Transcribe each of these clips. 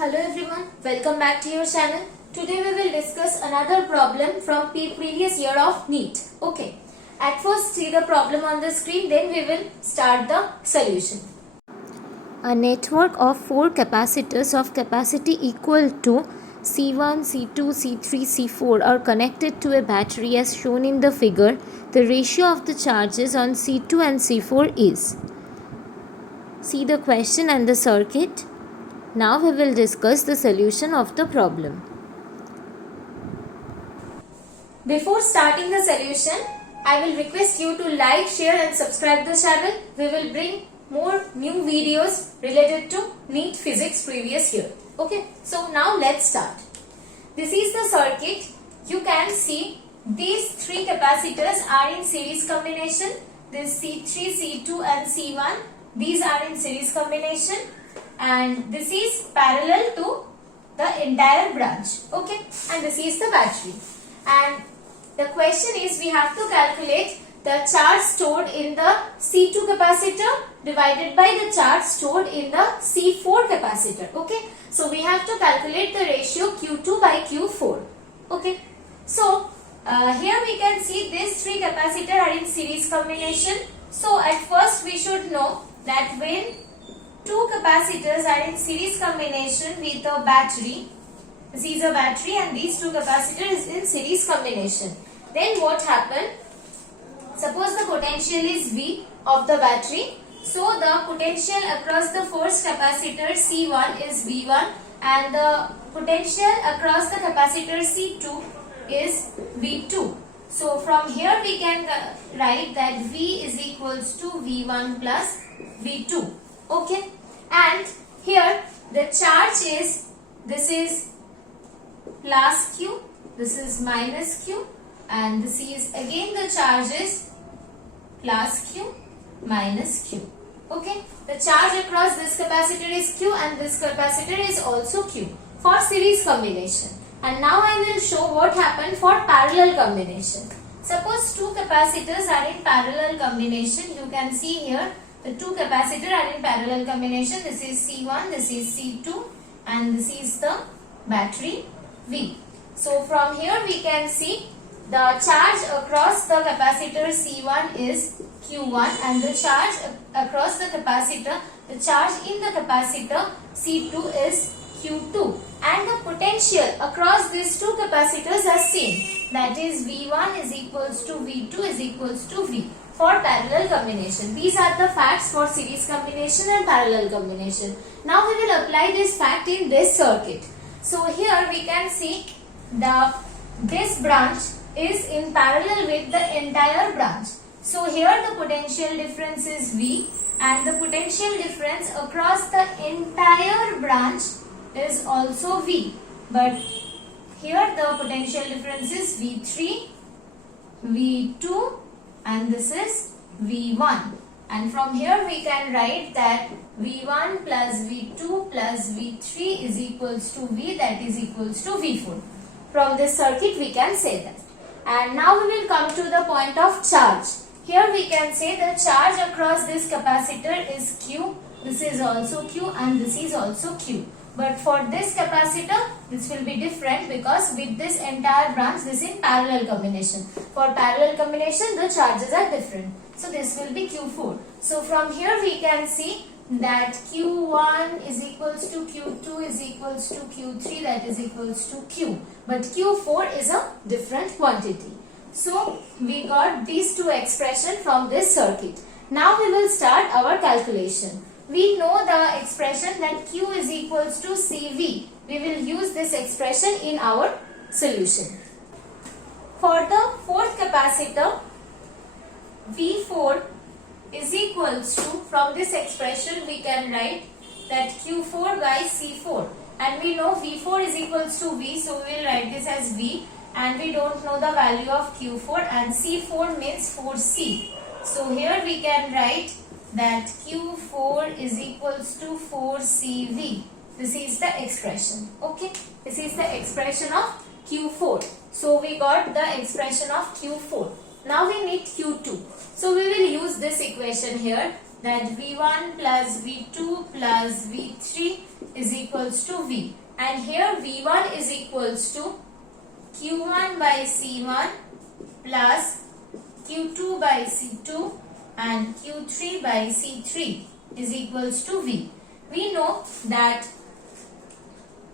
Hello everyone, welcome back to your channel. Today we will discuss another problem from previous year of NEET. Okay, at first see the problem on the screen, then we will start the solution. A network of 4 capacitors of capacity equal to C1, C2, C3, C4 are connected to a battery as shown in the figure. The ratio of the charges on C2 and C4 is. See the question and the circuit. Now we will discuss the solution of the problem. Before starting the solution, I will request you to like, share and subscribe the channel. We will bring more new videos related to NEET Physics previous year. Okay, so now let's start. This is the circuit. You can see these 3 capacitors are in series combination. This C3, C2 and C1. These are in series combination. And this is parallel to the entire branch. Okay, and this is the battery. And the question is, we have to calculate the charge stored in the C2 capacitor divided by the charge stored in the C4 capacitor. Okay, so we have to calculate the ratio Q2 by Q4. Okay, so here we can see these 3 capacitors are in series combination. So at first we should know that when 2 capacitors are in series combination with a battery. This is a battery and these 2 capacitors is in series combination. Then what happened? Suppose the potential is V of the battery. So the potential across the first capacitor C1 is V1 and the potential across the capacitor C2 is V2. So from here we can write that V is equals to V1 plus V2. Okay, and here the charge is, this is plus Q, this is minus Q, and this is again the charge is plus Q minus Q. Okay, the charge across this capacitor is Q and this capacitor is also Q for series combination. And now I will show what happened for parallel combination. Suppose 2 capacitors are in parallel combination. You can see here the 2 capacitors are in parallel combination. This is C1, this is C2 and this is the battery V. So from here we can see the charge across the capacitor C1 is Q1 and the charge across the capacitor, the charge in the capacitor C2 is Q2 and the potential across these 2 capacitors are same, that is V1 is equals to V2 is equals to V for parallel combination. These are the facts for series combination and parallel combination. Now we will apply this fact in this circuit. So here we can see this branch is in parallel with the entire branch. So here the potential difference is V and the potential difference across the entire branch is also V. But here the potential difference is V3, V2 and this is V1. And from here we can write that V1 plus V2 plus V3 is equals to V, that is equals to V4. From this circuit we can say that. And now we will come to the point of charge. Here we can say the charge across this capacitor is Q, this is also Q and this is also Q. But for this capacitor, this will be different because with this entire branch, this is in parallel combination. For parallel combination, the charges are different. So this will be Q4. So from here we can see that Q1 is equals to Q2 is equals to Q3, that is equals to Q. But Q4 is a different quantity. So we got these 2 expressions from this circuit. Now we will start our calculation. We know the expression that Q is equals to CV. We will use this expression in our solution. For the 4th capacitor, V4 is equals to, from this expression we can write that Q4 by C4. And we know V4 is equals to V, so we will write this as V. And we don't know the value of Q4 and C4 means 4C. So here we can write that Q4 is equals to 4CV. This is the expression. Okay, this is the expression of Q4. So we got the expression of Q4. Now we need Q2. So we will use this equation here that V1 plus V2 plus V3 is equals to V. And here V1 is equals to Q1 by C1 plus Q2 by C2 and Q3 by C3 is equals to V. We know that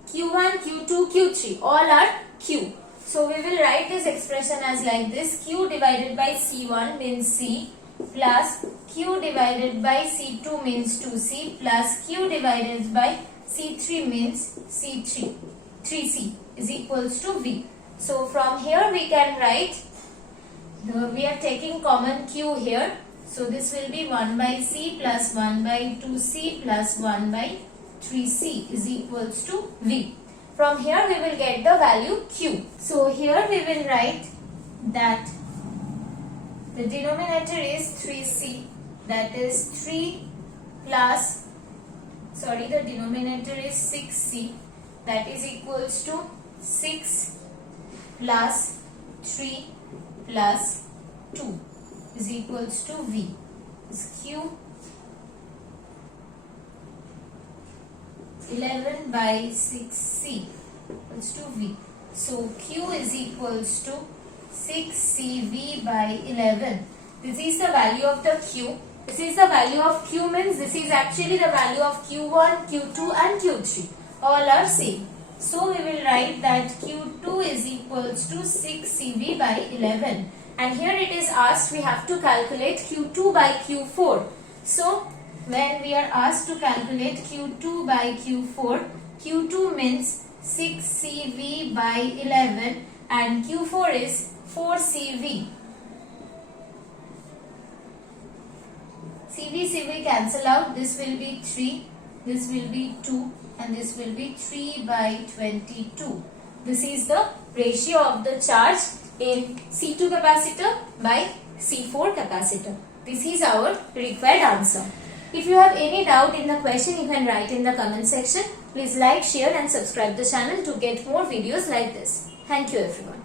Q1, Q2, Q3 all are Q. So we will write this expression as like this: Q divided by C1 means C plus Q divided by C2 means 2C plus Q divided by C3 means C3. 3C is equals to V. So from here we can write, we are taking common Q here. So this will be 1 by C plus 1 by 2C plus 1 by 3C is equals to V. From here we will get the value Q. So here we will write that the denominator is 3C, that is 3 plus, the denominator is 6C, that is equals to 6 plus 3 plus 2 is equals to V. Is Q 11 by 6C equals to V. So Q is equals to 6CV by 11. This is the value of the Q. This is the value of Q means this is actually the value of Q1, Q2 and Q3. All are same. So we will write that Q2 is equals to 6CV by 11. And here it is asked we have to calculate Q2 by Q4. So when we are asked to calculate Q2 by Q4, Q2 means 6CV by 11 and Q4 is 4CV. CV cancel out. This will be 3, this will be 2 and this will be 3 by 22. This is the ratio of the charge in C2 capacitor by C4 capacitor. This is our required answer. If you have any doubt in the question, you can write in the comment section. Please like, share and subscribe the channel to get more videos like this. Thank you everyone.